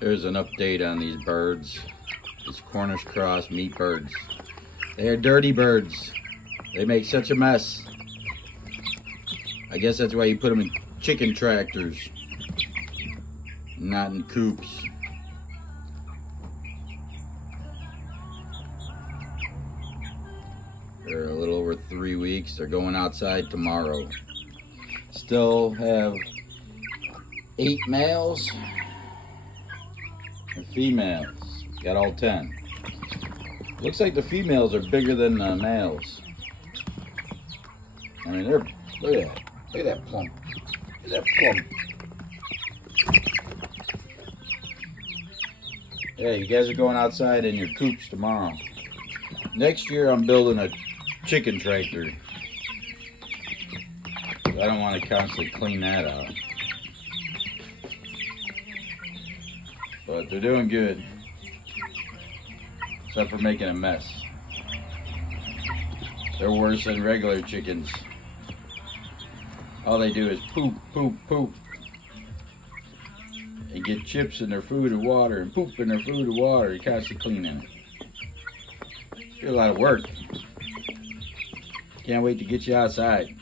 There's an update on these birds. These Cornish Cross meat birds. They are dirty birds. They make such a mess. I guess that's why you put them in chicken tractors, not in coops. They're a little over 3 weeks. They're going outside tomorrow. Still have 8 males and females. Got all 10. Looks like the females are bigger than the males. I mean, look at that. Look at that plump. Look at that plump. Yeah, you guys are going outside in your coops tomorrow. Next year, I'm building a chicken tractor. I don't want to constantly clean that out. But they're doing good. Except for making a mess. They're worse than regular chickens. All they do is poop, poop, poop. And get chips in their food and water, and poop in their food and water. You're constantly cleaning it. It's a lot of work. Can't wait to get you outside.